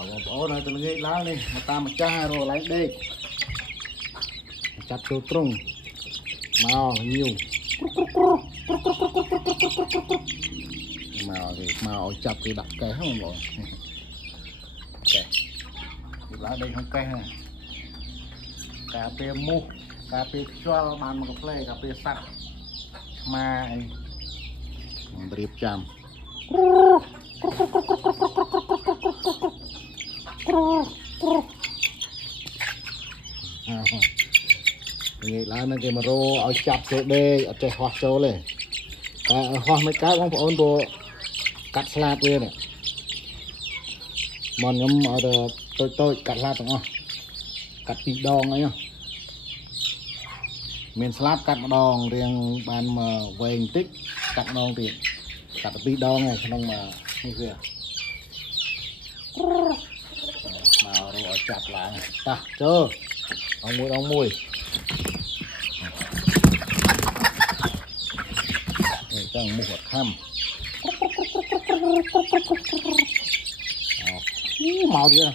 អូនហើយទៅងាកឡើងនេះមកតាមម្ចាស់រកឡើងដេកចាប់ចូលត្រង់មកញៀវមកគេមកឲ្យចាប់គេដាក់កេះហ្នឹងបងកេះឡើងដេកក្នុងកេះហ្នឹងការពារមូសការពារខ្យល់បានមកកាផ្លេការពារសត្វឆ្មាអីរៀបចំងាយឡើងគេមករោឲ្យចាប់ចូលដេកអត់ចេះហោះចូលទេតែហោះមិនកើតបងប្អូនព្រោះកាត់ស្លាបវានេះមកខ្ញុំឲ្យទៅតូចកាត់ស្លាបទាំងអស់កាត់2ដងអីមានស្លាប់កាត់ម្ដងរៀងបានមកវែងបន្តិចកាត់ម្ដងទៀតកាត់ទៅ2ដងឯក្នុងមកនេះវាមករោឲ្យចាប់ឡើងតោះចូលដងមួយនេះចឹងមុខអត់ខំមកទៀត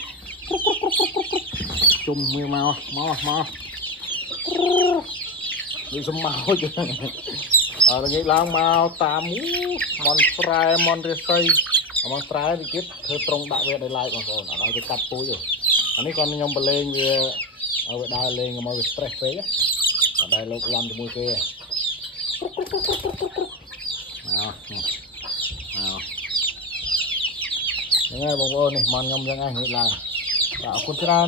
ជុំវាមកនេះសំមកអត់ងាយឡើងមកតាមមន់ស្រែមន់រាសីមន់ស្រែនេះទៀតធ្វើត្រង់ដាក់វាដោយឡែកបងប្អូនអត់ឲ្យវាកាត់ពូជទេអានេះគាត់ខ្ញុំបលេងវាឲ្យវាដើរលេងមកវា stress ពេកអត់ដែលលោកឡំជាមួយគេមកហ្នឹងហើយបងប្អូននេះមន់ខ្ញុំយ៉ាងហ្នឹងងាយឡើងអរគុណច្រើន